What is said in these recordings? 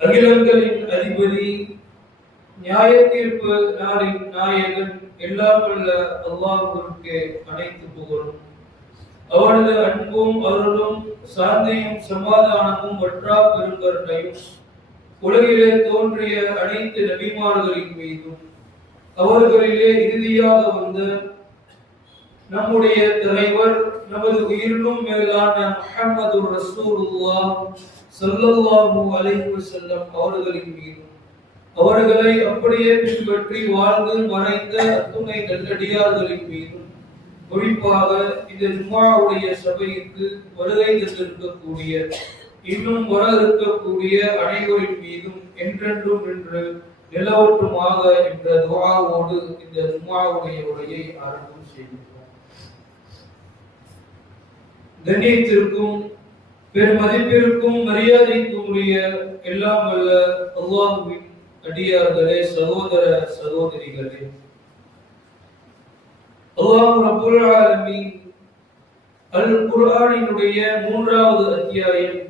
அகிலங்களின் அதிபதி, நியாய தீர்ப்பு நாளின் நாயகன், எல்லாம் வல்ல அல்லாஹ்வுக்கே அனைத்து புகழும். அவனது அன்பும் அருளும் சாந்தியும் சமாதானமும் வற்றா பெருங்கருணையும் உலகிலே தோன்றிய அனைத்து நபிமார்களின் மீதும் அவர்களிலே இறுதியாக வந்த நம்முடைய தலைவர், நமது உயிரினும் மேலான முஹம்மது ரசூலுல்லாஹ் ஸல்லல்லாஹு அலைஹி வஸல்லம் அவர்களின் மீதும் அவர்களை அப்படியே பின்பற்றி வாழ்ந்து மறைந்த அத்துணை நல்லடியார்களின் மீதும் குறிப்பாக இந்த ஜும்ஆவுடைய சபைக்கு வருகை தந்திருக்கக்கூடிய இன்னும் வர இருக்கக்கூடிய அனைவரின் மீதும் என்றென்றும் என்று நிலவட்டுமாக என்ற துஆவோடு இந்த ஜும்ஆவுடைய உரையை ஆரம்பம் செய்கின்றோம். கண்ணியத்திற்கும் பெருமதிப்பிற்கும் மரியாதைக்கும் உரிய எல்லாம் வல்ல அல்லாஹ்வின் அடியார்களே, சகோதர சகோதரிகளே, அல்லாஹ் ரப்புல் ஆலமீன் அல் குர்ஆனினுடைய 3வது அத்தியாயம்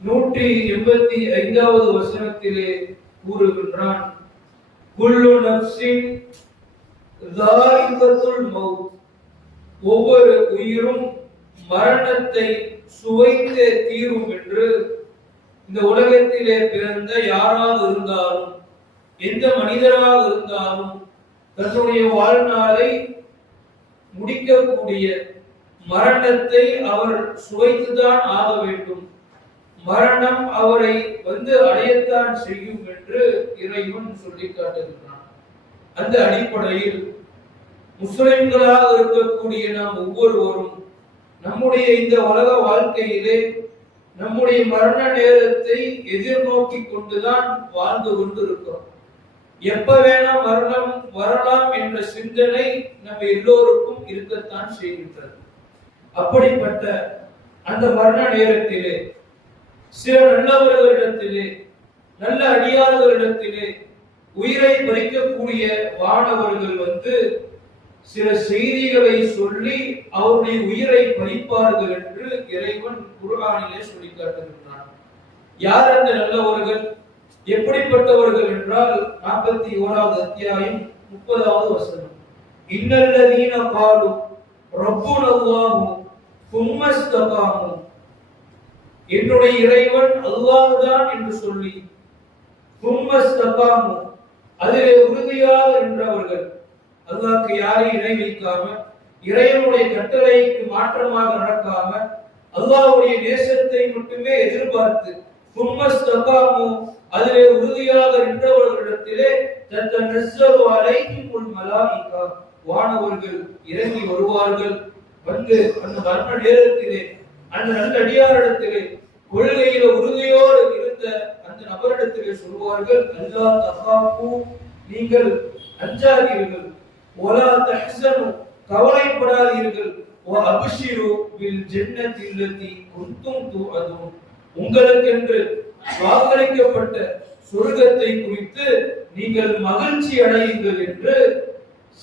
185வது வசனத்திலே கூறுகின்றான், குல்லு நஃப்ஸின் ذائقத்துல் மௌத், ஒவ்வொரு உயிரும் மரணத்தை சுவைத்தே தீரும் என்று இந்த உலகத்திலே பிறந்த யாராக இருந்தாலும், எந்த மனிதராக இருந்தாலும் தன்னுடைய வாழ்நாளை முடிக்கக்கூடிய மரணத்தை அவர் சுவைத்துதான் ஆக வேண்டும். மரணம் அவரை அடையத்தான் செய்யும் என்று இறைவன் சொல்லி காட்டுகிறான். அந்த அடிப்படையில் முஸ்லிம்களாக இருக்கக்கூடிய நாம் ஒவ்வொருவரும் நம்முடைய இந்த உலக வாழ்க்கையிலே நம்முடைய மரண நேரத்தை எதிர்நோக்கி கொண்டுதான் வாழ்ந்து கொண்டிருக்கிறோம். எப்ப வேணா மரணம் வரலாம் என்ற சிந்தனை நம்ம எல்லோருக்கும் இருக்கத்தான் செய்கின்றது. அப்படிப்பட்ட அந்த மரண நேரத்திலே சில நல்லவர்களிடத்திலே, நல்ல அடியார்களிடத்திலே உயிரை பறிக்கக்கூடிய வானவர்கள் சில செய்திகளை சொல்லி அவருடைய உயிரை பறிப்பார்கள் என்று இறைவன் குர்ஆனிலே சொல்லி காட்டுகின்றான். யார் அந்த நல்லவர்கள், எப்படிப்பட்டவர்கள் என்றால் 41வது அத்தியாயம் 30வது வசனம், இன்னல்லதீன காலு ரப்புனல்லாஹு தும்மஸ்தகாமு, என்னுடைய இறைவன் அல்லாஹ் தான் என்று சொல்லி தும்மஸ்தகாமு, அதிலே உறுதியாக நின்றவர்கள், அல்லாஹ்க்கு யாரையும் இணை வைக்காம, இறைவனுடைய கட்டளைக்கு மாற்றமாக நடக்காம, அல்லாஹ்வுடைய நேசத்தை மட்டுமே எதிர்பார்த்து தும்மஸ்தகாமு, அதிலே உறுதியாக நின்றவர்களிடத்திலே தத்தனஸ்ஸலு அலைஹிமுல் மலாயிகா, வானவர்கள் இறங்கி வருவார்கள். அந்த மரண நேரத்திலே அந்த நல்ல அடியாரிடத்திலே கொள்கையில உறுதியோடு இருந்த அந்த நபரிடத்திலே சொல்வார்கள், அல்லா தஹாஃபு, நீங்கள் அஞ்சாதீர்கள், வலா தஹ்ஸனு, கவலைப்படாதீர்கள், வ அப்ஷிரு பில் ஜன்னத்தி அல்லதி குன்தும் துஅதுன், உங்களுக்கென்று வாக்களிக்கப்பட்ட சொர்க்கத்தை குறித்து நீங்கள் மகிழ்ச்சி அடையுங்கள் என்று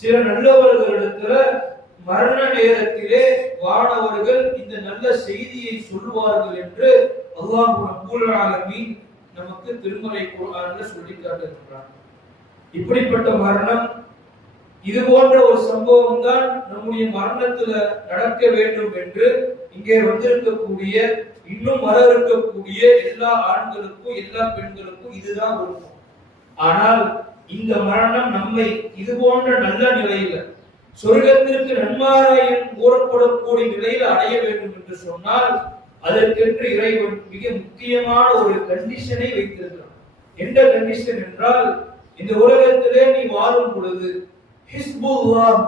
சில நல்லவர்களிடத்துல மரண நேரத்திலே வானவர்கள் இந்த நல்ல செய்தியை சொல்வார்கள் என்று அல்லாஹ் ரப்புல் ஆலமீன் நமக்கு திருமறை குர்ஆன்ல சொல்லி காட்டுகிறார். இப்படிப்பட்ட மரணம், இது போன்ற ஒரு சம்பவம் தான் நம்முடைய மரணத்துல நடக்க வேண்டும் என்று இங்கே வந்திருக்கக்கூடிய இன்னும் வர இருக்கக்கூடிய எல்லா ஆண்களுக்கும் எல்லா பெண்களுக்கும் இதுதான் விருப்பம். ஆனால் இந்த மரணம் நம்மை இது போன்ற நல்ல நிலையில சொர்க்கத்திற்கு நன்மாராயம் கூறப்படக்கூடிய நிலையில அடைய வேண்டும் என்று சொன்னால் அதற்கென்று இறைவன் மிக முக்கியமான ஒரு கண்டிஷனை வைத்திருக்கிறான். எந்த கண்டிஷன் என்றால், இந்த உலகத்திலே நீ வாழும் பொழுது ஹிஸ்புல்லாஹ்,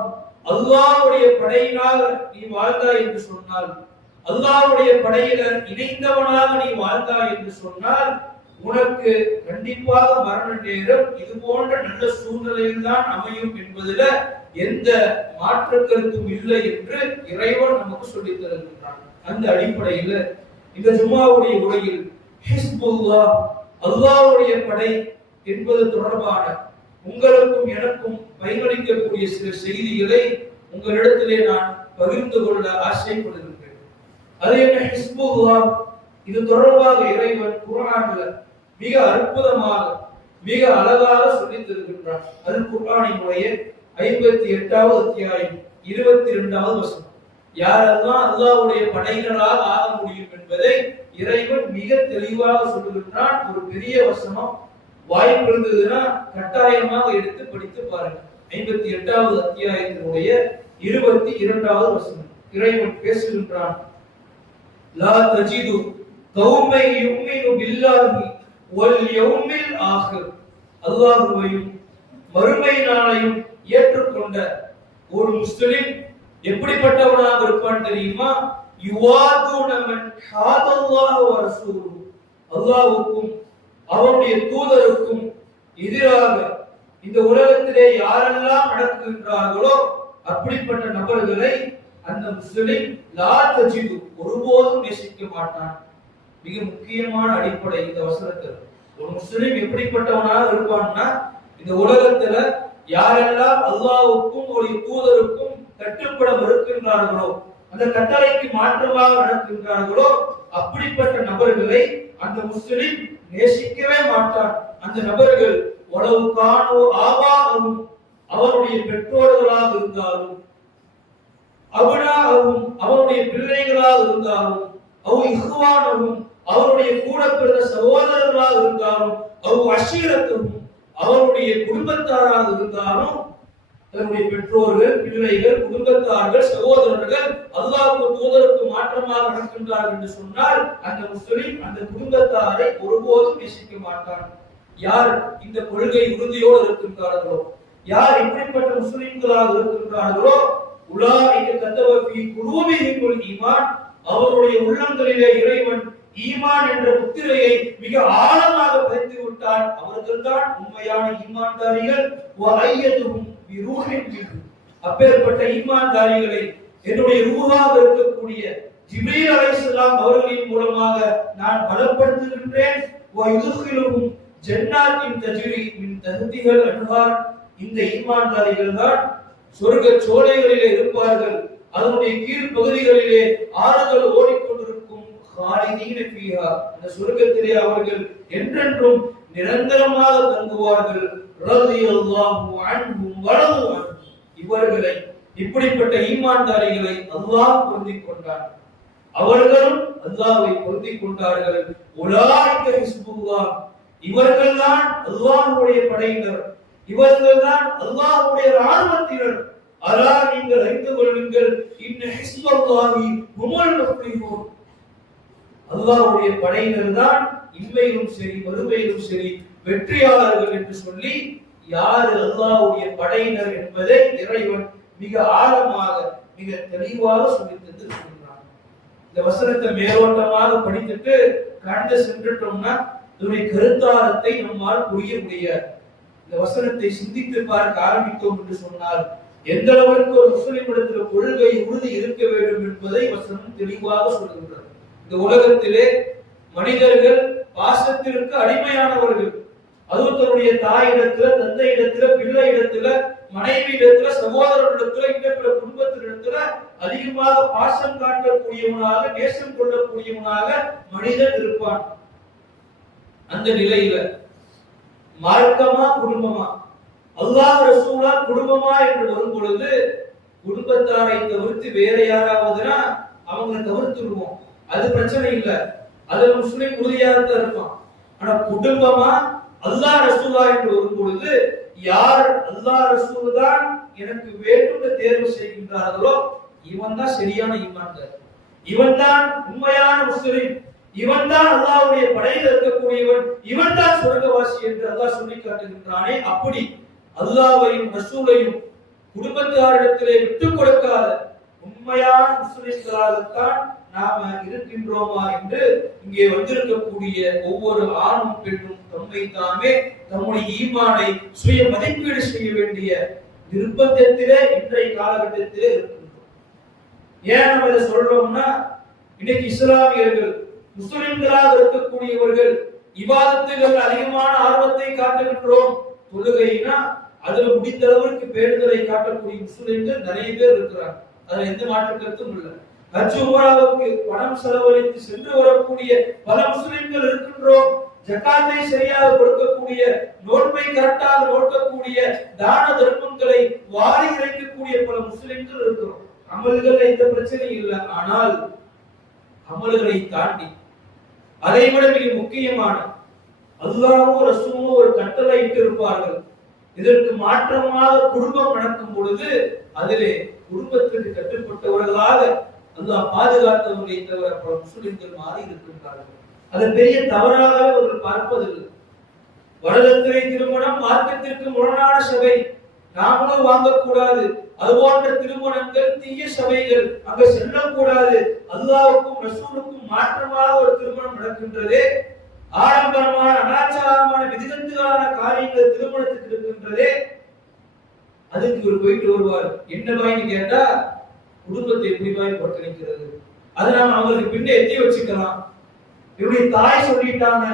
அல்லாஹ்வுடைய படையினால் நீ வாழ்ந்தாய் என்று சொன்னால், அல்லாஹ்வுடைய படையில இணைந்தவனாக நீ வாழ்ந்தாய் என்று சொன்னால், உனக்கு கண்டிப்பாக மரண நேரம் இது போன்ற நல்ல சூழ்நிலையில் தான் அமையும் என்பதில் எந்த மாற்று கருத்தும் இல்லை என்று இறைவன் நமக்கு சொல்லித் தருகின்றான். அந்த அடிப்படையில் இந்த ஜும்ஆவுடைய உரையில் ஹிஸ்புல்லாஹ், அல்லாஹ்வுடைய படை என்பது தொடர்பான உங்களுக்கும் எனக்கும் பயனளிக்கக்கூடிய சில செய்திகளை உங்களிடத்திலே நான் பகிர்ந்து கொள்ள ஆசைப்படுகின்றேன். அது என்ன ஹிஸ்புல்லாஹ், இது தொடர்பாக இறைவன் குர்ஆன்ல மிக அற்புதமாக மிக அழகாக சொல்லித் தருகின்றான். அல் குர்ஆனினுடைய 58வது அத்தியாயம் 22வது வசனம். யாரெல்லாம் அல்லாஹ்வுடைய படையினராக ஆக முடியும் என்பதை இறைவன் மிக தெளிவாக சொல்லுகின்றான். ஒரு பெரிய வசனம், வாய்ப்பு இருந்ததுன்னா கட்டாயமாக எடுத்து படித்து பாருங்க. 58வது அத்தியாயத்தினுடைய 22வது வசனம் இறைவன் பேசுகின்றான். லா தஜிது கௌமை யுமினு பில்லாஹி வல் யௌமில் ஆகிர். அல்லாஹ்வையும் மறுமை நாளையும் ஏற்றுக்கொண்ட ஒரு முஸ்லிம் எப்படிப்பட்டவனாக இருப்பான் தெரியுமா? யுவாதுன மன் ஹாதல்லாஹு வ ரசூலுஹு. அல்லாஹ்வுக்கும் அவருடைய தூதருக்கும் எதிராக இந்த உலகத்திலே யாரெல்லாம் நடக்குகின்றார்களோ அப்படிப்பட்ட நபர்களை அந்த முஸ்லிம் லா தஜிது ஒருபோதும் நேசிக்க மாட்டான். மிக முக்கியமான அடிப்படை இந்த வசனத்தில். ஒரு முஸ்லிம் எப்படிப்பட்டவனாக இருப்பான்னா, இந்த உலகத்துல யாரெல்லாம் அல்லாஹ்வுக்கும் அவருடைய தூதருக்கும் கட்டுப்பட மறுக்கின்றார்களோ, அந்த கட்டளைக்கு மாற்றமாக நடக்கின்றார்களோ, அப்படிப்பட்ட நபர்களை அந்த முஸ்லிம் நேசிக்கவே மாட்டான். அந்த நபர்கள் உளவு காணோ ஆவாகவும் அவருடைய பெற்றோர்களாக இருந்தாலும், அபனாகவும் அவருடைய பிள்ளைகளாக இருந்தாலும், அவ் இஹ்வானவும் அவருடைய கூட பிறந்த சகோதரர்களாக இருந்தாலும், அவ் அஷீரத்தும் அவருடைய குடும்பத்தாராக இருந்தாலும், தன்னுடைய பெற்றோர்கள், பிள்ளைகள், குடும்பத்தார்கள், சகோதரர்கள் அல்லாஹ்வுக்கு தூதருக்கு மாற்றமாக நடக்கின்றார்கள் என்று சொன்னால் அந்த முஸ்லிம் அந்த குடும்பத்தாரை ஒருபோதும் நேசிக்க மாட்டான். யார் இந்த கொள்கை உறுதியோடு இருக்கின்றார்களோ, யார் இப்படிப்பட்ட முஸ்லிம்களாக இருக்கின்றார்களோ, உலாயிக கதவ ஃபீ குலூபிஹிமுல் ஈமான், அவருடைய உள்ளங்களிலே இறைவன் ஈமான் என்ற முத்திரையை மிக ஆழமாக பதித்து விட்டான். அவர்கள்தான் உண்மையான ஈமான்தாரிகள். வஅய்யதுஹும் பிரூஹின் மின்ஹு. அப்பேற்பட்ட ஈமான்தாரிகளை என்னுடைய ரூஹாக இருக்கக்கூடிய ஜிப்ரீல் அலைஹிஸ்ஸலாம் அவர்களின் மூலமாக நான் பலப்படுத்துகின்றேன். வயுதுகிலுஹும் ஜன்னாத்தின் தஜ்ரி மின் தஹ்திஹல் அன்ஹார். இந்த ஈமான்தாரிகள் தான் சொர்க்க சோலைகளிலே இருப்பார்கள். அதனுடைய கீழ் பகுதிகளிலே ஆறுகள் ஓடிக்கொண்டிருக்கும். காலிதீன ஃபீஹா. அந்த சொர்க்கத்திலே அவர்கள் என்றென்றும் நிரந்தரமாக தங்குவார்கள். ரலியல்லாஹு அன்ஹும் வலது அன்ஹு. இவர்களை இப்படிப்பட்ட ஈமான்தாரிகளை அல்லாஹ் பொருந்திக் கொண்டான். அவர்களும் அல்லாஹ்வை பொருந்திக் கொண்டார்கள். உலாயிக ஹிஸ்புல்லாஹ். இவர்கள்தான் அல்லாஹ்வுடைய படையினர், இவர்கள்தான் அல்லாஹ்வுடைய ராணுவத்தினர். அலா நீங்கள் அறிந்து கொள்ளுங்கள், இன்ன ஹிஸ்பல்லாஹி ஹுமுல் முஃப்லிஹூன். அல்லாஹ்வுடைய படையினர் தான் இம்மையிலும் சரி மறுமையிலும் சரி வெற்றியாளர்கள் என்று சொல்லி யார் அல்லாஹ்வுடைய படையினர் என்பதை இறைவன் மிக ஆழமாக மிக தெளிவாக சொல்லித் தந்திருக்கிறான். இந்த வசனத்தை மேலோட்டமாக படித்துட்டு கடந்து சென்றுட்டோம்னா இதனுடைய கருத்தாரத்தை நம்மால் புரிய முடியாது. இந்த வசனத்தை சிந்தித்து பார்க்க ஆரம்பித்தோம் என்று சொன்னால் எந்த அளவிற்கு ஒரு முஸ்லிமிடத்தில் கொள்கை உறுதி இருக்க வேண்டும் என்பதை வசனம் தெளிவாக சொல்கின்றது. இந்த உலகத்திலே மனிதர்கள் பாசத்திற்கு அடிமையானவர்கள். அதுவும் தன்னுடைய தாயிடத்துல, தந்தை இடத்துல, பிள்ளை இடத்துல, மனைவி இடத்துல, சகோதரரிடத்துல, இன்னும் பிற குடும்பத்தினிடத்துல அதிகமாக பாசம் காட்டக்கூடியவனாக, நேசம் கொள்ளக்கூடியவனாக மனிதன் இருப்பான். அந்த நிலையில மார்க்கமா குடும்பமா, அல்லாஹ் ரசூலா குடும்பமா என்று வரும் பொழுது குடும்பத்தாரை தவிர்த்து வேற யாராவதுனா அவங்களை தவிர்த்துடுவோம், அது பிரச்சனை இல்லை, அதுல முஸ்லிம் உறுதியாக தான் இருப்பான். ஆனா குடும்பமா அல்லாஹ் ரசூலா என்று வரும் பொழுது யார் அல்லாஹ் ரசூல் தான் எனக்கு வேண்டும் தேர்வு செய்கின்றார்களோ இவன் தான் சரியான ஈமான்தார், இவன் தான் உண்மையான முஸ்லிம், இவன் தான் அல்லாஹ்வுடைய படையில் இருக்கக்கூடியவன், இவன் தான் சொர்க்கவாசி என்று அல்லாஹ் சொல்லி காட்டுகின்றானே. அப்படி அல்லாஹ்வையும் ரசூலையும் குடும்பத்தாரிடத்திலே விட்டுக் கொடுக்காத உண்மையான முஸ்லிம்களாகத்தான் நாம இருக்கின்றோமா என்று இங்கே வந்திருக்கக்கூடிய ஒவ்வொரு ஆணும் பெண்ணும் தம்மை தாமே தம்முடைய ஈமானை சுய மதிப்பீடு செய்ய வேண்டிய நிர்பந்தத்திலே இன்றைய காலகட்டத்திலே இருக்கின்றோம். ஏன் நம்ம இதை சொல்றோம்னா, இன்னைக்கு இஸ்லாமியர்கள் முஸ்லிம்களாக இருக்கக்கூடியவர்கள் இபாதத்துகள் அதிகமான ஆர்வத்தை காட்டுகின்றோம். தொழுகைனா அதுல முடிந்த அளவுக்கு பேணுதலை காட்டக்கூடிய முஸ்லிம்கள் நிறைய பேர் இருக்கிறாங்க, அதுல எந்த மாற்று கருத்தும் இல்லை. ஹஜ் உம்ராவுக்கு பணம் செலவழித்து சென்று வரக்கூடிய பல முஸ்லிம்கள் இருக்கின்றோம். ஜகாத்தை சரியாக கொடுக்கக்கூடிய, நோன்பை கரெக்டாக நோக்கக்கூடிய, தான தர்மங்களை வாரி இறைக்கக்கூடிய பல முஸ்லிம்கள் இருக்கிறோம். அமல்கள் எந்த பிரச்சனையும் இல்லை. ஆனால் அமல்களை தாண்டி அதை விட மிக முக்கியமான அல்லாஹ்வும் ரசூலும் ஒரு கட்டளை இட்டு இருப்பார்கள். இதற்கு மாற்றமாக குடும்பம் நடக்கும் பொழுது அதிலே குடும்பத்திற்கு கட்டுப்பட்டவர்களாக அல்லாஹ் பாதுகாத்தவர்களை தவிர பல முஸ்லிம்கள் மாறி இருக்கின்றார்கள். அது பெரிய தவறாகவே அவர்கள் பார்ப்பதில்லை. வரதட்சணை திருமணம் மார்க்கத்திற்கு முரணான சபை, நாமளும் வாங்கக்கூடாது. அது போன்ற திருமணங்கள் தீய சபைகள், அங்க செல்லக்கூடாது. அல்லாஹ்வுக்கும் ரசூலுக்கும் மாற்றமாக ஒரு திருமணம் நடக்கின்றதே, ஆடம்பரமான அனாச்சாரமான விதிகத்துகளான காரியங்கள் திருமணத்துக்கு இருக்கின்றதே, அதுக்கு ஒரு போயிட்டு வருவார். என்ன பாயின்னு கேட்டா, குடும்பத்தை எப்படி பாய் புறக்கணிக்கிறது, அதை நாம அவங்களுக்கு பின்னே எத்தி வச்சுக்கலாம். இவருடைய தாய் சொல்லிட்டாங்க,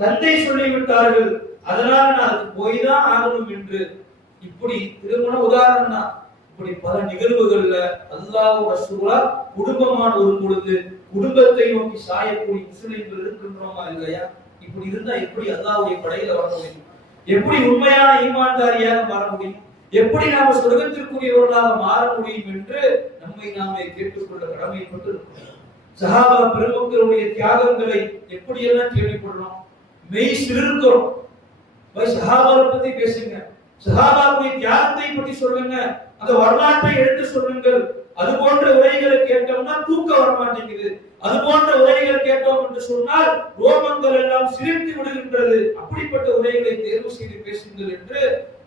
தந்தை சொல்லிவிட்டார்கள், அதனால நான் அதுக்கு போய் தான் ஆகணும் என்று இப்படி திருமண உதாரணம் தான். இப்படி பல நிகழ்வுகள்ல அல்லாஹ் ரசூலா குடும்பமான ஒரு பொழுது குடும்பத்தை நோக்கி சாயக்கூடிய முஸ்லிம்கள் இருக்கின்றோமா இல்லையா? இப்படி இருந்தா எப்படி அல்லாஹ்வுடைய படையில வர முடியும்? எப்படி உண்மையான ஈமான்தாரியாக மாற முடியும்? எப்படி நாம சொர்க்கத்திற்குரியவர்களாக மாற முடியும் என்று நம்மை நாமே கேட்டுக்கொள்ள கடமைப்பட்டு இருக்கிறோம். சஹாபா பெருமக்களுடைய தியாகங்களை எப்படியெல்லாம் கேள்விப்படுறோம், மெய் சிலிர்க்கிறோம். சஹாபாவை பத்தி பேசுங்க, சஹாபாவுடைய தியாகத்தை பற்றி சொல்லுங்க, அந்த வரலாற்றை எடுத்து சொல்லுங்கள். அது போன்ற உரைகளை கேட்டோம்னா தூக்கம் வர மாட்டேங்குது. அது போன்ற உரைகளை கேட்டோம் என்று சொன்னால் ரோமங்கள் எல்லாம் சிரித்து விடுகின்றது. அப்படிப்பட்ட உரைகளை தேர்வு செய்து பேசுங்கள் என்று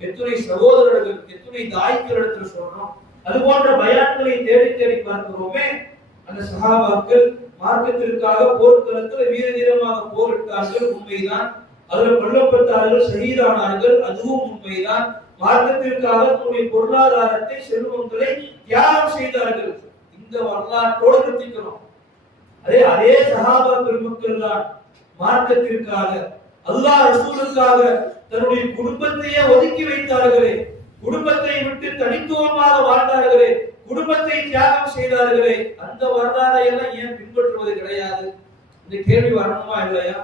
எத்துணை சகோதரர்கள், எத்துணை தாய்க்களிடத்தில் சொல்றோம். அது போன்ற பயான்களை தேடி தேடி பார்க்கிறோமே. அந்த சஹாபாக்கள் மார்க்கத்திற்காக போர்க்களத்தில் வீர தீரமாக போரிட்டார்கள், உண்மைதான். அதில் கொல்லப்பட்டார்கள், ஷஹீதானார்கள், அதுவும் உண்மைதான். மார்க்கத்திற்காக தன்னுடைய பொருளாதாரத்தை, செல்வங்களை தியாகம் செய்தார்கள். இந்த வரலாற்றோடு நிறுத்திக்கிறோம். அதே சஹாபா பெருமக்கள் தான் மார்க்கத்திற்காக, அல்லாஹ் ரசூலுக்காக தன்னுடைய குடும்பத்தையே ஒதுக்கி வைத்தார்களே, குடும்பத்தை விட்டு தனித்துவமாக வாழ்ந்தார்களே, குடும்பத்தை தியாகம் செய்தார்களே, அந்த வரலாறை எல்லாம் ஏன் பின்பற்றுவது கிடையாது? இந்த கேள்வி வரணுமா இல்லையா?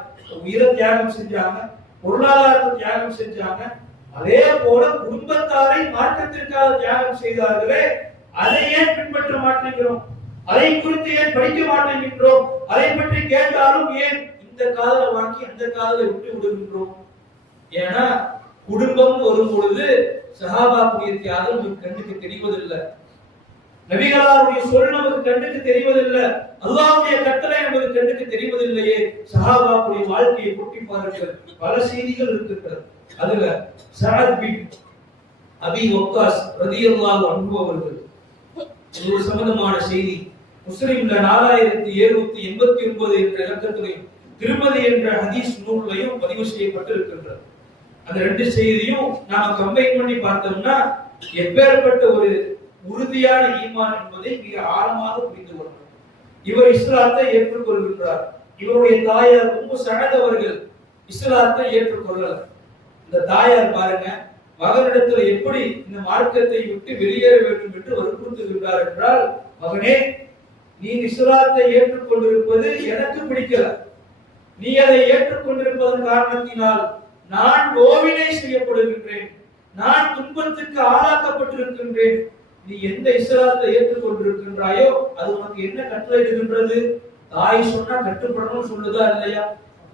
உயிரை தியாகம் செஞ்சாங்க, பொருளாதாரத்தை தியாகம் செஞ்சாங்க, அதே போல குடும்பத்தாரை மார்க்கத்திற்காக தியாகம் செய்தார்களே, அதை ஏன் பின்பற்ற மாட்டேங்கிறோம்? அதை குறித்து ஏன் படிக்க மாட்டேங்கிறோம்? அதை பற்றி கேட்டாலும் ஏன் இந்த காதலை வாங்கி அந்த காதலை விட்டு விடுகின்றோம்? ஏன்னா குடும்பம் ஒரு பொழுது சஹாபாவுடைய தியாகம் நமக்கு கண்ணுக்கு தெரிவதில்லை, நபிகளாருடைய சொல் நமக்கு கண்ணுக்கு தெரிவதில்லை, அல்லாஹ்வுடைய கட்டளை நமக்கு கண்ணுக்கு தெரிவதில்லையே. சஹாபாவுடைய வாழ்க்கையை புட்டி பாருங்கள், பல செய்திகள் இருக்கின்றது. அதுல சஅத் பின் அபி வக்காஸ் ரலியல்லாஹு அன்ஹு அவர்கள் ஒரு சம்பந்தமான செய்தி முஸ்லிம்ல 4789 என்ற இலக்கத்திலையும் திருமதி என்ற ஹதீஸ் நூல்லையும் பதிவு செய்யப்பட்டிருக்கின்றது. அந்த ரெண்டு செய்தியும் நாம கம்பைன் பண்ணி பார்த்தோம்னா எப்பேற்பட்ட ஒரு உறுதியான ஈமான் என்பதை மிக ஆழமாக புரிந்து கொள்ளணும். இவர் இஸ்லாத்தை ஏற்றுக்கொள்கின்றார். இவருடைய தாயார் உம்மு சஅத் அவர்கள் இஸ்லாத்தை ஏற்றுக்கொள்ளல. இந்த தாயார் பாருங்க, மகனிடத்துல எப்படி இந்த மார்க்கத்தை விட்டு வெளியேற வேண்டும் என்று வற்புறுத்துகின்றார் என்றால், மகனே, நீ இஸ்லாத்தை ஏற்றுக்கொண்டிருப்பது எனக்கு பிடிக்கல. நீ அதை ஏற்றுக்கொண்டிருப்பதன் காரணத்தினால் நான் நோவினை செய்யப்படுகின்றேன், நான் துன்பத்துக்கு ஆளாக்கப்பட்டிருக்கின்றேன். நீ எந்த இஸ்லாத்தை ஏற்றுக்கொண்டிருக்கின்றாயோ அது உனக்கு என்ன கட்டளையிடுகின்றது? தாய் சொன்னா கட்டுப்படணும் சொல்லுதா இல்லையா?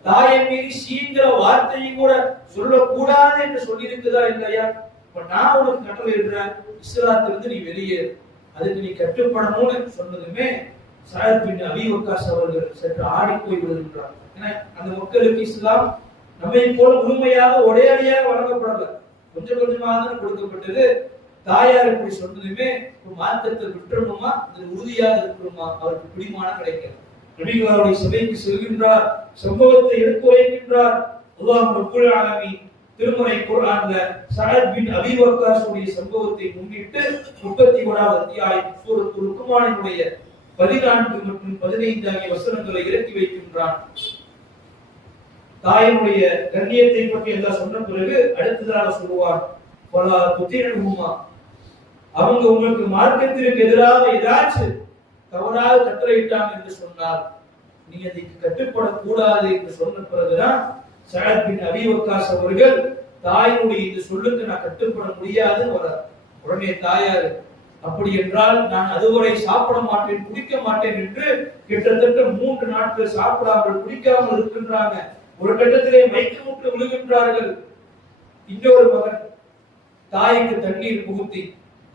தாயை மீறி சீங்கிற வார்த்தையை கூட சொல்லக்கூடாது என்று சொல்லியிருக்குதா இல்லையா? இப்ப நான் உனக்கு கட்டளையிடுறேன், இஸ்லாத்திலிருந்து நீ வெளியேறு, அதுக்கு நீ கட்டுப்படணும்னு சொன்னதுமே சஅத் பின் அபி வக்காஸ் அவர்கள் சற்று ஆடி போய் விடுகின்றார். ஏன்னா அந்த மக்களுக்கு இஸ்லாம் நம்மை போல முழுமையாக ஒரேடியாக வழங்கப்படல, கொஞ்சம் கொஞ்சமாக தான் கொடுக்கப்பட்டது. தாயார் இப்படி சொன்னதுமே மார்க்கத்தை விட்டுறணுமா, அதில் உறுதியாக இருக்கணுமா, அவருக்கு பிடிமானம் கிடைக்கிறது. நபிகளுடைய சபைக்கு செல்கின்றார், சம்பவத்தை எடுத்து வைக்கின்றார். அல்லாஹ் ரப்பல் ஆலமீன் திருமறை குர்ஆன்ல சஅத் பின் அபி வக்காஸ் உடைய சம்பவத்தை முன்னிட்டு 31வது அத்தியாயம் சூரத்துல் லுக்மானினுடைய 14 மற்றும் 15 ஆகிய வசனங்களை இறக்கி வைக்கின்றான். தாயினுடைய கண்ணியத்தை பற்றி எல்லாம் சொன்ன பிறகு அடுத்ததாக சொல்லுவார், பலா துதினுமா, அவங்க உங்களுக்கு மார்க்கத்திற்கு எதிராக ஏதாச்சும் தவறாக கட்டளையிட்டாங்க என்று சொன்னால் நீங்க அதுக்கு கட்டுப்படக்கூடாது என்று சொன்ன பிறகுதான் சஅத் பின் அபி வக்காஸ் அவர்கள் தாயினுடைய இந்த சொல்லுக்கு நான் கட்டுப்பட முடியாதுன்னு வர்றார். உடனே தாயார், அப்படி என்றால் நான் அதுவரை சாப்பிட மாட்டேன், குடிக்க மாட்டேன் என்று கிட்டத்தட்ட 3 நாட்கள் சாப்பிடாமல் குடிக்காமல் இருக்கின்றாங்க. ஒரு கட்டத்திலே மயக்கமுற்று விழுகின்றார்கள். இன்னொரு மகன் தாய்க்கு தண்ணீர் புகுத்தி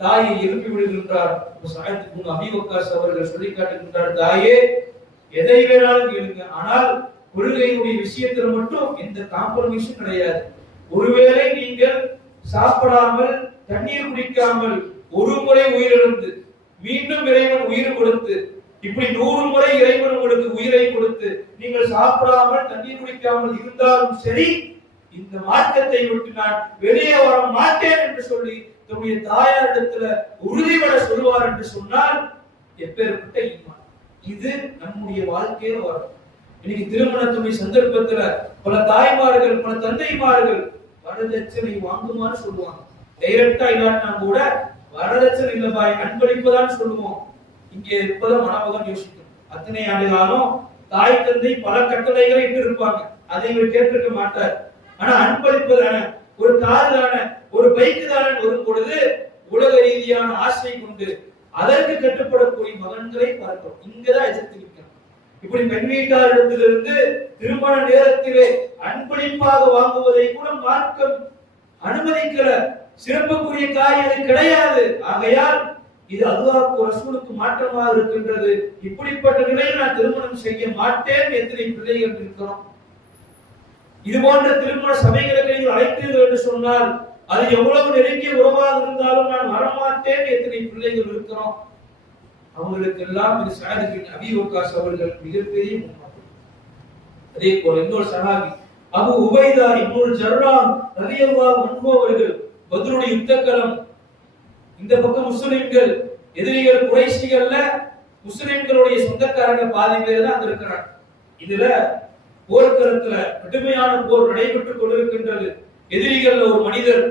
தாயை எழுப்பி விடுகின்றார். சஅத் பின் அபி வக்காஸ் அவர்கள் சொல்லி காட்டுகின்றார், தாயே எதை வேணாலும் கேளுங்க, ஆனால் கொள்கையினுடைய விஷயத்துல மட்டும் எந்த காம்ப்ரமைஸும் கிடையாது. ஒருவேளை நீங்கள் சாப்பிடாமல் தண்ணீர் குடிக்காமல் ஒரு முறை உயிரிழந்து மீண்டும் இறைவன் உயிர் கொடுத்து இப்படி 100 முறை இறைவன் உங்களுக்கு உயிரை கொடுத்து நீங்கள் சாப்பிடாமல் தண்ணீர் குடிக்காமல் இருந்தாலும் சரி, இந்த மார்க்கத்தை விட்டு நான் வெளியே வர மாட்டேன் என்று சொல்லி தன்னுடைய தாயாரிடத்துல உறுதிபட சொல்வார் என்று சொன்னால் எப்பேற்பட்ட ஈமான் இது நம்முடைய வாழ்க்கையில வரும். இன்னைக்கு திருமணத்துடைய சந்தர்ப்பத்துல பல தாய்மார்கள் பல தந்தைமார்கள் வரதட்சணை வாங்குமாறு சொல்லுவாங்க. டைரக்டா இல்லாட்டினா கூட வரதட்சணை இல்ல பாய் அன்பளிப்புதான் சொல்லுவோம். இங்கே இப்பதான் மணமகன் யோசிக்கும். அத்தனை ஆண்டு காலம் தாய் தந்தை பல கட்டளைகளை இட்டு இருப்பாங்க, அதை இவர் கேட்டிருக்க மாட்டார். ஆனா அன்பளிப்பு தானே, ஒரு கார் தானே, ஒரு பைக் தானே வரும் பொழுது உலக ரீதியான ஆசை கொண்டு அதற்கு கட்டுப்படக்கூடிய மகன்களை பார்க்கிறோம். இங்கதான் எதிர்த்து நிற்கணும். இப்படி பெண் வீட்டாரிடத்திலிருந்து திருமண நேரத்திலே அன்பளிப்பாக வாங்குவதை கூட மார்க்கம் அனுமதிக்கல. சிறப்புக்குரிய காரியம் கிடையாது. ஆகையால் இது அல்லாஹ்வுக்கு ரசூலுக்கு மாற்றமாக இருக்கின்றது. இப்படிப்பட்ட நிலையில் நான் திருமணம் செய்ய மாட்டேன் எத்தனை பிள்ளைகள் இருக்கிறோம். இது போன்ற திருமண சபைகளுக்கு நீங்கள் அழைத்தீர்கள் என்று சொன்னால் அது எவ்வளவு நெருங்கிய உறவாக இருந்தாலும் நான் வரமாட்டேன் எத்தனை பிள்ளைகள் இருக்கிறோம். அவங்களுக்கு எல்லாம் இது சஅத் பின் அபி வக்காஸ் அவர்கள் மிகப்பெரிய முன்மாதிரி. அதே போல இன்னொரு சஹாபி அபு உபைதா இப்னுல் ஜர்ராஹ் ரலியல்லாஹு அன்ஹு அவர்கள் பத்ருடைய யுத்தக்களம், இந்த பக்கம் முஸ்லிம்கள் எதிரிகள் குறைஷிகள்ல முஸ்லிம்களுடைய சொந்தக்காரங்க பாதி பேர் தான் அங்க இருக்கிறாங்க. இதுல போர்க்களத்துல கடுமையான போர் நடைபெற்றுக் கொண்டிருக்கின்றது. எதிரிகள் ஒரு மனிதர்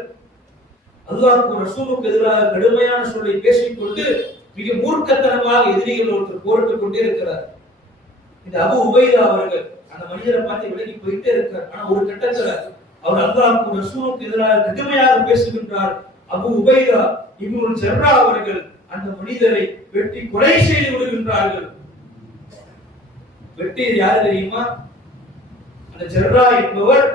அல்லாஹ்வுக்கு ரசூலுக்கு எதிராக கடுமையான சொல்லை பேசிக்கொண்டு மிக மூர்க்கத்தனமாக எதிரிகள் ஒருத்தர் போரிட்டுக் கொண்டே இருக்கிறார். இந்த அபு உபைதா அவர்கள் அந்த மனிதரை பார்த்து விலகி போயிட்டே இருக்கார். ஆனா ஒரு கட்டத்துல அவர் அல்லாஹ்வுக்கு ரசூலுக்கு எதிராக கடுமையாக பேசுகின்றார். அபு உபைதா இப்னுல் ஜர்ரா அவர்கள் அந்த மனிதரை வெட்டி கொலை செய்து விடுகின்றார்கள். வெட்டியது யாரு தெரியுமா? அந்த ஜர்ரா என்பவர்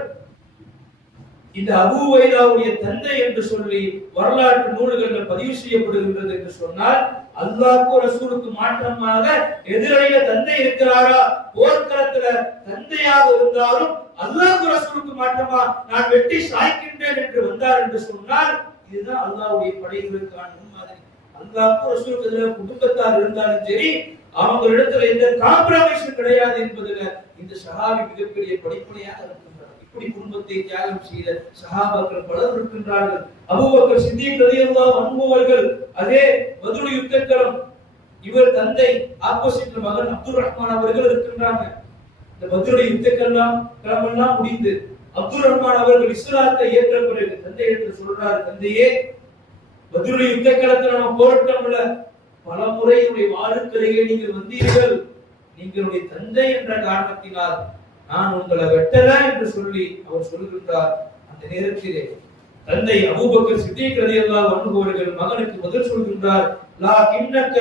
இந்த அபு உபைதாவுடைய தந்தை என்று சொல்லி வரலாற்று நூல்களில் பதிவு செய்யப்படுகின்றது. என்று சொன்னால் அல்லாஹ்வுக்கு ரசூலுக்கு மாற்றமாக எதிரில தந்தை இருக்கிறாரா, போர்க்களத்துல தந்தையாக இருந்தாலும் அல்லாஹ்வுக்கு ரசூலுக்கு மாற்றமா நான் வெட்டி சாய்க்கின்றேன் என்று வந்தார் என்று சொன்னால் இதுதான் அல்லாஹ்வுடைய படைகளுக்கான முன்மாதிரி. அல்லாஹ்வுக்கு ரசூலுக்கு எதிராக குடும்பத்தார் இருந்தாலும் சரி, அவங்களிடத்துல எந்த காம்ப்ரமைஸும் கிடையாது என்பதுல இந்த சஹாபி மிகப்பெரிய படிப்பனையாக இருக்கின்றார். இப்படி குடும்பத்தை தியாகம் செய்த சஹாபாக்கள் பலர் இருக்கின்றார்கள். அபூபக்கர் சித்திக் ரலியல்லாஹு அன்ஹு அவர்கள் அதே பத்ர் யுத்தக்களம், இவர் தந்தை ஆப்போசிட்ல மகன் அப்துல் ரஹ்மான் அவர்கள் இருக்கின்றாங்க. இந்த பத்ர் யுத்தக்களம் முடிந்து அப்துல் ரஹ்மான் அவர்கள் இஸ்லாத்தை ஏற்ற பிறகு தந்தை என்று சொல்றார், தந்தையே பத்ர் யுத்தக்களத்துல நம்ம போராட்டம்ல பல முறை உடைய வாழுக்கரையே நீங்கள் வந்தீர்கள், நீங்களுடைய தந்தை என்ற காரணத்தினால் நான் உங்களை வெட்டல என்று சொல்லி அவர் சொல்கின்றார். அந்த நேரத்திலே தந்தை அபூபக்கர் சித்திக் ரலியல்லாஹு அன்ஹு அவர்கள் மகனுக்கு பதில் சொல்கின்றார், லா கின்னக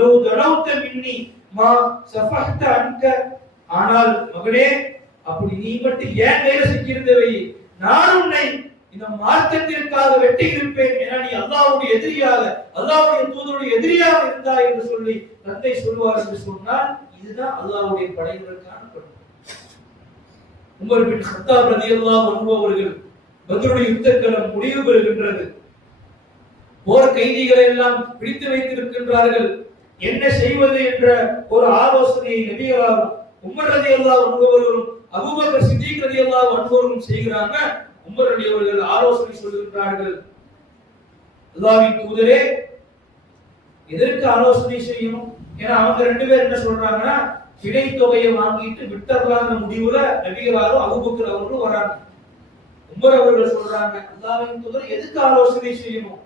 லவ் தனௌத மின்னி மா சஃபஹத அன்க. ஆனால் மகனே, அப்படி நீ மட்டும் ஏன் கையில சிக்கியிருந்தவை, நான் உன்னை இந்த மார்க்கத்திற்காக வெட்டி இருப்பேன், ஏன்னா நீ அல்லாஹ்வுடைய எதிரியாக அல்லாஹ்வுடைய தூதருடைய எதிரியாக இருந்தாய் என்று சொல்லி தந்தை சொல்வார் என்று சொன்னால் இதுதான் அல்லாஹ்வுடைய படைகளுக்கான பண்பு. உமர் பின் கத்தாப் ரலியல்லாஹு அன்ஹு அவர்கள் பத்ருடைய யுத்தக்களம் முடிவு பெறுகின்றது. போர் கைதிகளை எல்லாம் பிடித்து வைத்திருக்கின்றார்கள். என்ன செய்வது என்ற ஒரு ஆலோசனையை நபிகளாரும் உமர் ரலியல்லாஹு அன்ஹு அவர்களும் அபூபக்கர் சித்திக் ரலியல்லாஹு அன்ஹு அவர்களும் செய்கிறாங்க. உமர் ரலி அவர்கள் ஆலோசனை சொல்லுகின்றார்கள், அல்லாஹ்வின் தூதரே எதற்கு ஆலோசனை செய்யணும்? ஏன்னா அவங்க ரெண்டு பேர் என்ன சொல்றாங்கன்னா, கிடை தொகையை வாங்கிட்டு விட்டறலாம்னு முடிவுல நபிகளாரும் அபூபக்கர் அவர்களும் வராங்க. உமர் அவர்கள் சொல்றாங்க, அல்லாஹ்வின் தூதர் எதுக்கு ஆலோசனை செய்யணும்?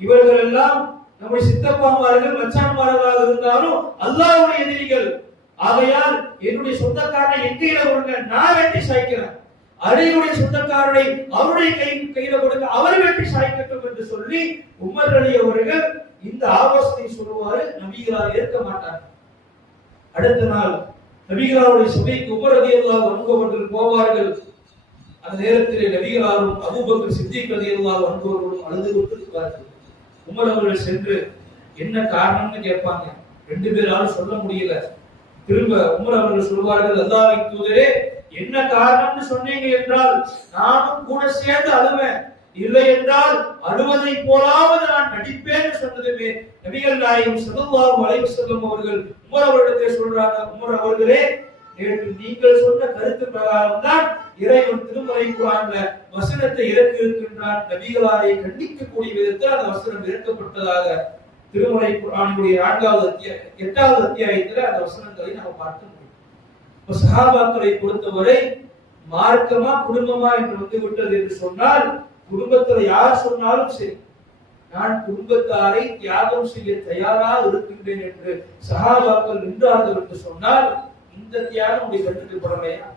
இவர்கள் எல்லாம் நம்முடைய சித்தப்பாமார்கள் மச்சான்மார்களாக இருந்தாலும் அல்லாஹ்வுடைய எதிரிகள். ஆகையால் என்னுடைய சொந்தக்காரனை என் கையில கொடுங்க, நான் வெட்டி சாய்க்கிறேன். அலியுடைய சொந்தக்காரரை அவருடைய கையில கொடுங்க, அவர் வெற்றி சாய்க்கட்டும் என்று சொல்லி உமர் அலி அவர்கள் இந்த ஆலோசனை சொல்லுவாரு. நபிகளார் ஏற்க மாட்டார். அடுத்த நாள் நபிகளாருடைய சபைக்கு உமர் ரலியல்லாஹு அன்ஹு அவர்கள் போவார்கள். அந்த நேரத்தில் நபிகளாரும் அபூபக்கர் சித்திக் ரலியல்லாஹு அன்ஹு அவர்களும் அழுது கொண்டிருக்கிறார்கள். உமர் அவர்கள் சென்று என்ன காரணம்னு கேட்பாங்க. ரெண்டு பேராலும் சொல்ல முடியல. திரும்ப உமர் அவர்கள் சொல்வார்கள், அல்லாஹ்வின் தூதரே, என்ன காரணம்னு சொன்னீங்க என்றால் நானும் கூட சேர்ந்து அழுவேன், இல்லை என்றால் அழுவதை போலாவது நான் நடிப்பேன்னு சொன்னதுமே நபிகள் நாயகம் ஸல்லல்லாஹு அலைஹி வஸல்லம் அவர்கள் உமர் அவர்களிடத்தில் சொல்றாங்க, உமர் அவர்களே, நேற்று நீங்கள் சொன்ன கருத்து பிரகாரம் தான் இறைவன் திருமறை குர்ஆன்ல வசனத்தை இறக்கி இருக்கின்றான். நபிகளாரை கண்டிக்கக்கூடிய விதத்தில் அந்த வசனம் இறக்கப்பட்டதாக திருமறை குர்ஆனுடைய 8வது அத்தியாயத்தில் அந்த வசனங்களை நாம் பார்க்க முடியும். சஹாபாக்களை பொறுத்தவரை மார்க்கமா குடும்பமா என்று வந்து விட்டது என்று சொன்னால், குடும்பத்தில் யார் சொன்னாலும் சரி, நான் குடும்பத்தாரை தியாகம் செய்ய தயாராக இருக்கின்றேன் என்று சஹாபாக்கள் நின்றார்கள் என்று சொன்னால், இந்த தியாகம் உடைய கற்றுக்கப்படலையா?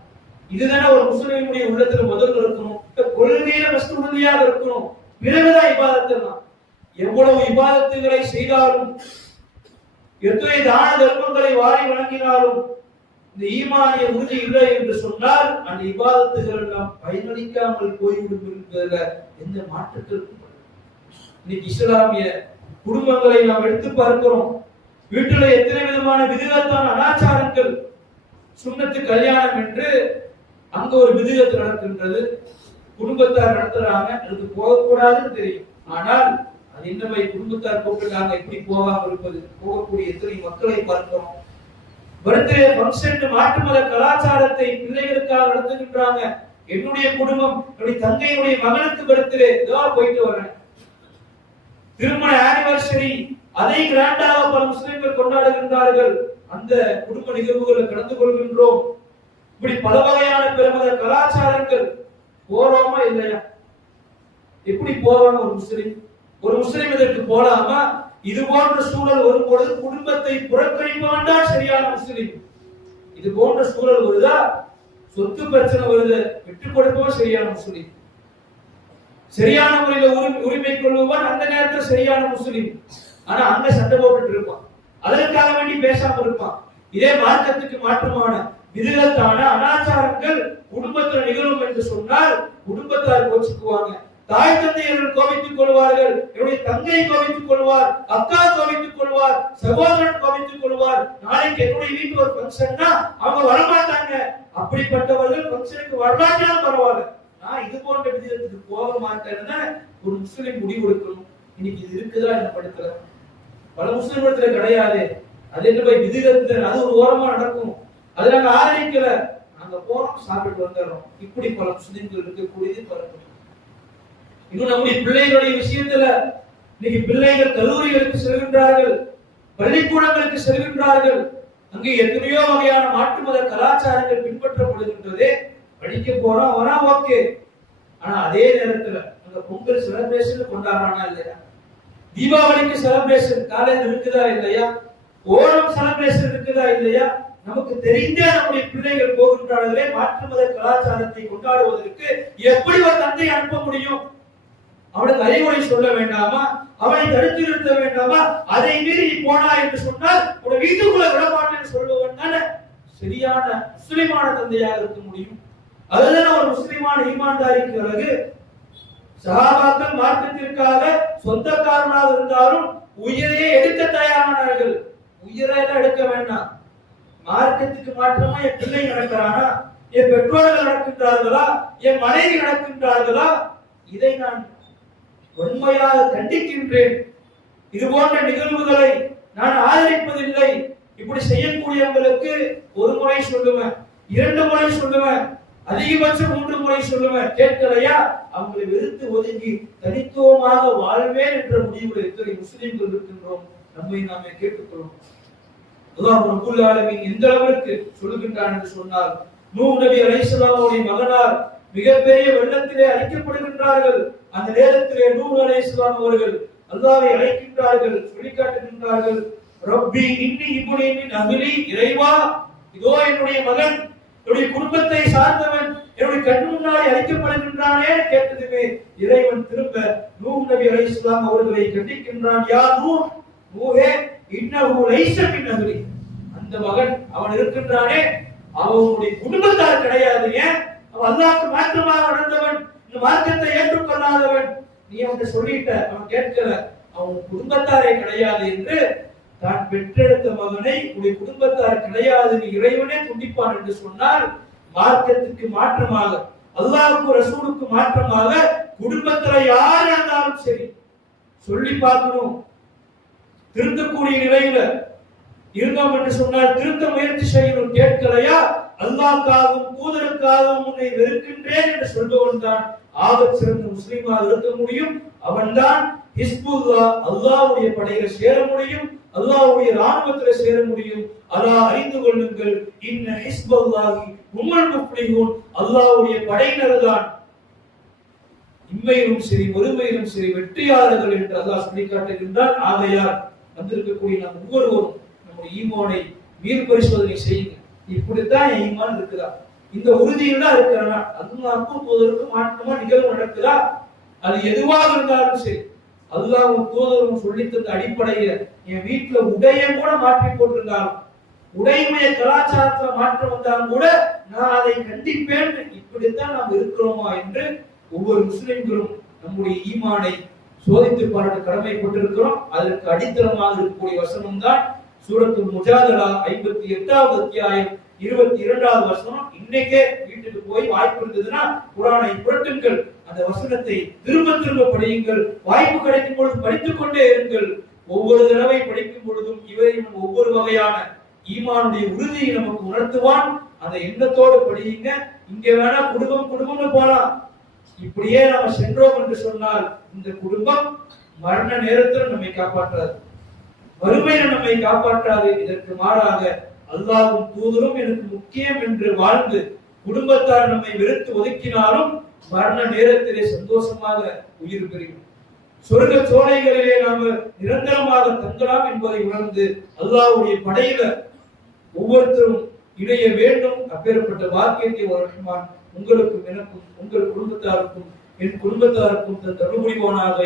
இதுதானே ஒரு முஸ்லிமுடைய உள்ளத்துல முதல்ல இருக்கணும். கொள்கையில ஃபர்ஸ்ட் உறுதியாக இருக்கணும். பிறகுதான் இபாதத்தெல்லாம். எவ்வளவு இபாதத்துகளை செய்தாலும், எத்தனை தான தர்மங்களை வாரி வழங்கினாலும், இந்த ஈமானிய உறுதி இல்லை என்று சொன்னால் அந்த இபாதத்துகள் எல்லாம் பயனளிக்காமல் போய்விடும் என்பதில் எந்த மாற்றத்திற்கும். இன்னைக்கு இஸ்லாமிய குடும்பங்களை நாம் எடுத்து பார்க்கிறோம். வீட்டில் எத்தனை விதமான விதத்தான அனாச்சாரங்கள், சுன்னத்து கல்யாணம் என்று அங்க ஒரு விதத்து நடக்கின்றது, குடும்பத்தார் நடத்துறாங்க, அதுக்கு போகக்கூடாதுன்னு தெரியும். ஆனால் அது இன்னமை குடும்பத்தார் கூப்பிட்டாங்க, எப்படி போகாமல் இருப்பது? போகக்கூடிய எத்தனை மக்களை பார்க்கிறோம். பர்த்டே ஃபங்க்ஷன் மாற்று மத கலாச்சாரத்தை பிள்ளைகளுக்காக நடத்துகின்றாங்க. என்னுடைய குடும்பம், என்னுடைய தங்கையுடைய மகனுக்கு பர்த்டே, இதெல்லாம் போயிட்டு வரேன். திருமண ஆனிவர்சரி, அதை கிராண்டாக பல முஸ்லிம்கள் கொண்டாடுகின்றார்கள். அந்த குடும்ப நிகழ்வுகளை கலந்து கொள்கின்றோம். இப்படி பல வகையான பெருமத கலாச்சாரங்கள் போறோமா இல்லையா? எப்படி போவாங்க ஒரு முஸ்லிம்? ஒரு முஸ்லிம் இதற்கு போலாமா? இது போன்ற சூழல் வரும்பொழுது குடும்பத்தை புறக்கணிப்பவன் தான் சரியான முஸ்லிம். இது போன்ற சூழல் வருதா, சொத்து பிரச்சனை வருது, விட்டுக் கொடுப்பவன் சரியான முஸ்லிம். சரியான முறையில் உரிமை கொள்பவன் அந்த நேரத்தில் சரியான முஸ்லிம். ஆனா அங்க சண்டை போட்டுட்டு இருப்பான், அதற்காக வேண்டி பேசாம இருப்பான். இதே மார்க்கத்துக்கு மாற்றமான விதத்தான அனாச்சாரங்கள் குடும்பத்தில் நிகழும் என்று சொன்னால் குடும்பத்தார் கோச்சுக்குவாங்க. தாய் தந்தையர்கள் கோபித்துக் கொள்வார்கள், என்னுடைய தங்கை கோபித்துக் கொள்வார், அக்கா கோபித்துக் கொள்வார், சகோதரன் கோபித்துக் கொள்வார். நாளைக்கு என்னுடைய வீட்டு ஒரு ஃபங்க்ஷன்னா அவங்க வரமாட்டாங்க. அப்படிப்பட்டவர்கள் ஃபங்க்ஷனுக்கு வரமாட்டாலும் பரவாயில்ல, நான் இது போன்ற விதத்துக்கு போக மாட்டேன்னு ஒரு முஸ்லிம் முடிவு எடுக்கணும். இன்னைக்கு இது இருக்குதா என்ன படுத்தல? பல முஸ்லிம் இடத்துல கிடையாது. அது என்ன போய் விதிகத்து, அது ஒரு ஓரமா நடக்கும், அது நாங்க ஆதரிக்கல, நாங்க போறோம், சாப்பிட்டு வந்துடுறோம். இப்படி பல முஸ்லிம்கள் இருக்கக்கூடியது பரப்பு. இன்னும் நம்முடைய பிள்ளைகளுடைய விஷயத்துல இன்னைக்கு பிள்ளைகள் கல்லூரிகளுக்கு செல்கின்றார்கள், பள்ளிக்கூடங்களுக்கு செல்கின்றார்கள். அங்கே எத்தனையோ வகையான மாற்று மத கலாச்சாரங்கள் பின்பற்றப்படுகின்றதே. படிக்க போறோம், வரா, ஓகே. ஆனா அதே நேரத்துல அந்த பொங்கல் செலிப்ரேஷன் கொண்டாடுறானா இல்லையா? தீபாவளிக்கு செலிப்ரேஷன் காலேஜ் இருக்குதா இல்லையா? ஓணம் செலிப்ரேஷன் இருக்குதா இல்லையா? நமக்கு தெரிந்தே நம்முடைய பிள்ளைகள் போகின்றார்களே மாற்று மத கலாச்சாரத்தை கொண்டாடுவதற்கு எப்படி ஒரு தந்தை அனுப்ப முடியும்? அவனுக்கு அறிவுரை சொல்ல வேண்டாமா? அவனை தடுத்து நிறுத்த வேண்டாமா? அதை மீறி நீ போனா என்று சொன்னால் உன வீட்டுக்குள்ள விடமாட்டேன்னு சொல்லுவன் தானே சரியான முஸ்லிமான தந்தையாக இருக்க முடியும். அதுதான் ஒரு முஸ்லிமான ஈமான்தாரிக்கு அழகு. சஹாபாக்கள் மார்க்கத்திற்காக சொந்தக்காரனாக இருந்தாலும் உயிரையே எடுக்க தயாரானார்கள். உயிரெல்லாம் எடுக்க வேண்டாம், மார்க்கத்துக்கு மாற்றமா என் பிள்ளை நடக்கிறானா, என் பெற்றோர்கள் நடக்கின்றார்களா, என் மனைவி நடக்கின்றார்களா, இதை நான் உண்மையாக கண்டிக்கின்றேன். இது போன்ற நிகழ்வுகளை நான் ஆதரிப்பதில்லை. இப்படி செய்யக்கூடியவங்களுக்கு ஒரு முறை சொல்லுவேன், 2 முறை சொல்லுவேன், அதிகபட்சம் 3 முறை சொல்லுவேன். கேட்கலையா அவங்களை வெறுத்து ஒதுங்கி தனித்துவமாக வாழ்வேன் என்ற முடிவுகள் எத்தனை முஸ்லிம்கள் இருக்கின்றோம். நம்மை நாமே கேட்டுக்கொள்வோம். அல்லாஹ் ரப்பல் ஆலமீன் எந்த அளவிற்கு சொல்லுகின்றான் என்று சொன்னால், நூஹ் நபி அலைஹிஸ்ஸலாம் அவருடைய மகனார் மிகப்பெரிய வெள்ளத்திலே அழிக்கப்படுகின்றார்கள். அந்த நேரத்திலே நூஹ் அலைஹிஸ்ஸலாம் அவர்கள் அல்லாஹ்வை அழைக்கின்றார்கள், சொல்லிக்காட்டுகின்றார்கள், ரப்பி இன்னி இப்னி மின் அஹ்லி, இறைவா இதோ என்னுடைய மகன், என்னுடைய குடும்பத்தை சார்ந்தவன், என்னுடைய கண் முன்னாலே அழிக்கப்படுகின்றானே கேட்டதுமே இறைவன் திரும்ப நூஹ் நபி அலைஹிஸ்ஸலாம் அவர்களை கண்டிக்கின்றான். யா நூஹ், நூஹே, இன்னஹு லைஸ மின் அஹ்லி. அந்த மகன் அவன் இருக்கின்றானே அவனுடைய குடும்பத்தார் கிடையாது. ஏன்? அவன் அல்லாஹ்வுக்கு மாற்றமாக நடந்தவன், இந்த மார்க்கத்தை ஏற்றுக்கொள்ளாதவன். நீ அவன் சொல்லிட்ட, அவன் கேட்கல, அவன் குடும்பத்தாரே கிடையாது என்று தான் பெற்றெடுத்த மகனை உடைய குடும்பத்தார் கிடையாது நீ இறைவனே துண்டிப்பான் என்று சொன்னால், மார்க்கத்துக்கு மாற்றமாக, அல்லாஹ்வுக்கு ரசூலுக்கு மாற்றமாக குடும்பத்துல யார் இருந்தாலும் சரி சொல்லி பார்க்கணும். திருத்தக்கூடிய நிலையில இருந்தோம் என்று சொன்னால் திருத்த முயற்சி செய்யணும். கேட்கலையா, அல்லாஹ்வுக்காகவும் தூதருக்காகவும் உன்னை வெறுக்கின்றேன் என்று சொல்பவன் தான் ஆகச் சிறந்த முஸ்லிமாக இருக்க முடியும். அவன்தான் ஹிஸ்புல்லாஹ், அல்லாஹ்வுடைய படையில சேர முடியும், அல்லாஹ்வுடைய ராணுவத்தில சேர முடியும். அல்லாஹ் அறிந்து கொள்ளுங்கள், இன்ன ஹிஸ்பல்லாஹி ஹுமுல் முஃப்லிஹூன், அல்லாஹ்வுடைய படையினர் தான் இம்மையிலும் சரி மறுமையிலும் சரி வெற்றியாளர்கள் என்று அல்லாஹ் சொல்லி காட்டுகின்றான். ஆகையால் வந்திருக்கக்கூடிய நாம் ஒவ்வொருவரும் நம்முடைய ஈமானை மீள் பரிசோதனை செய்யுங்க. இப்படித்தான் என் ஈமான் இருக்குதா, இந்த உறுதியில் தான் இருக்கிறனா, அல்லாஹ்வுக்கும் தூதருக்கும் மாற்றமா நிகழ்வு நடக்குதா, அது எதுவாக இருந்தாலும் சரி அல்லாஹ்வும் தூதரும் சொல்லி தந்த அடிப்படையில என் வீட்டுல உடைய கூட மாற்றி போட்டிருந்தாலும், உடைமைய கலாச்சாரத்துல மாற்றம் வந்தாலும் கூட நான் அதை கண்டிப்பேன். இப்படித்தான் நாம் இருக்கிறோமா என்று ஒவ்வொரு முஸ்லிம்களும் நம்முடைய ஈமானை சோதித்து பார்க்க கடமைப்பட்டிருக்கிறோம். அதற்கு அடித்தளமாக இருக்கக்கூடிய வசனம் தான் சூரத்துல் முஜாதலா 58வது அத்தியாயம் 22வது வசனம். இன்னைக்கே வீட்டுக்கு போய் வாய்ப்பு இருந்ததுன்னா குர்ஆனை புரட்டுங்கள், அந்த வசனத்தை திரும்ப திரும்ப படியுங்கள், வாய்ப்பு கிடைக்கும் பொழுது படித்துக் கொண்டே இருங்கள். ஒவ்வொரு தடவை படிக்கும் பொழுதும் இவரையும் ஒவ்வொரு வகையான ஈமானுடைய உறுதியை நமக்கு உணர்த்துவான். அந்த எண்ணத்தோடு படியுங்க. இங்க வேணா குடும்பம்னு போலாம், இப்படியே நாம சென்றோம் என்று சொன்னால் இந்த குடும்பம் மரண நேரத்தில் நம்மை காப்பாற்றாது, வறுமையில நம்மை காப்பாற்றாது. இதற்கு மாறாக அல்லாஹ்வும் தூதரும் எனக்கு முக்கியம் என்று வாழ்ந்து குடும்பத்தார் நம்மை வெறுத்து ஒதுக்கினாலும் மரண நேரத்திலே சந்தோஷமாக உயிர் பெறுகிறோம். சொர்க்க சோலைகளிலே நாம நிரந்தரமாக தங்கலாம் என்பதை உணர்ந்து அல்லாஹ்வுடைய படையில ஒவ்வொருத்தரும் இணைய வேண்டும். அப்பேற்பட்ட வாக்கியத்தை ரஹ்மான் உங்களுக்கும் எனக்கும் உங்கள் குடும்பத்தாருக்கும் என் குடும்பத்தாருக்கும் தன் தருபுரிவானாக.